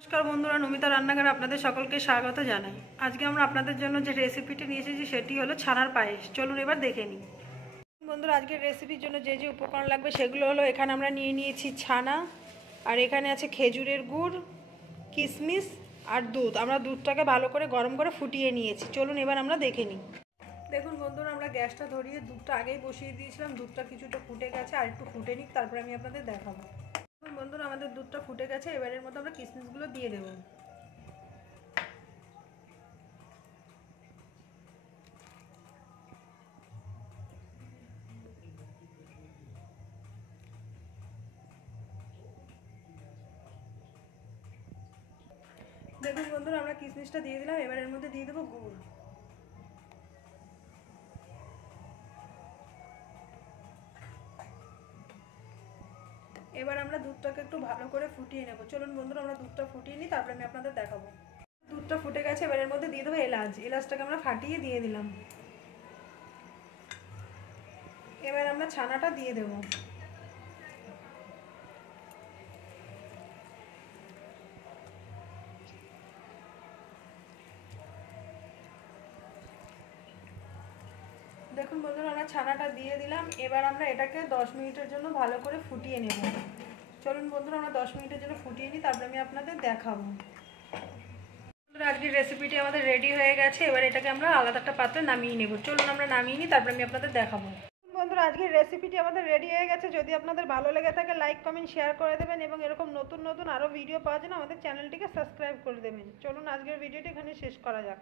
নমস্কার বন্ধুরা, নমিতা রান্নাঘরে আপনাদের সকলকে স্বাগত জানাই। আজকে আমরা আপনাদের জন্য যে রেসিপিটি নিয়ে এসেছি সেটি হলো ছানার পায়েস। চলুন এবার দেখে নিই। বন্ধুরা, আজকের রেসিপির জন্য যে যে উপকরণ লাগবে সেগুলো হলো, এখানে আমরা নিয়ে নিয়েছি ছানা, আর এখানে আছে খেজুরের গুড়, কিশমিশ আর দুধ। আমরা দুধটাকে ভালো করে গরম করে ফুটিয়ে নিয়েছি। চলুন এবার আমরা দেখে নিই। দেখুন বন্ধুরা, আমরা গ্যাসটা ধরিয়ে দুধটা আগেই বসিয়ে দিয়েছিলাম। দুধটা কিছুটা ফুটে গেছে, আর একটু ফুটে নিক, তারপরে আমি আপনাদের দেখাবো। বন্ধুরা, আমাদের দুধটা ফুটে গেছে। এবারের মধ্যে আমরা কিশমিশগুলো দিয়ে দেবো। দেখুন বন্ধুরা, আমরা কিশমিশটা দিয়ে দিলাম। এবার এর মধ্যে দিয়ে দেবো গুড়। এবার আমরা দুধটাকে একটু ভালো করে ফুটিয়ে নেব। চলুন বন্ধুরা, আমরা দুধটা ফুটিয়ে নিই, তারপরে আমি আপনাদের দেখাবো। দুধটা ফুটে গেছে। এবার এর মধ্যে দিয়ে দেবো এলাচ। এলাচটাকে আমরা ফাটিয়ে দিয়ে দিলাম। এবার আমরা ছানাটা দিয়ে দেবো। দেখুন বন্ধুরা, আমরা ছানাটা দিয়ে দিলাম। এবার আমরা এটাকে 10 মিনিটের জন্য ভালো করে ফুটিয়ে নেব। চলুন বন্ধুরা, আমরা 10 মিনিটের জন্য ফুটিয়ে নিই, তারপরে আমি আপনাদের দেখাবো। আজকের রেসিপিটি আমাদের রেডি হয়ে গেছে। এবার এটাকে আমরা আলাদা একটা পাত্রে নামিয়ে নেব। চলুন আমরা নামিয়ে নিই, তারপরে আমি আপনাদের দেখাবো। বন্ধুরা, আজকের রেসিপিটি আমাদের রেডি হয়ে গেছে। যদি আপনাদের ভালো লেগে থাকে লাইক কমেন্ট শেয়ার করে দেবেন, এবং এরকম নতুন নতুন আরও ভিডিও পাওয়ার জন্য আমাদের চ্যানেলটিকে সাবস্ক্রাইব করে দেবেন। চলুন আজকের ভিডিওটি এখানে শেষ করা যাক।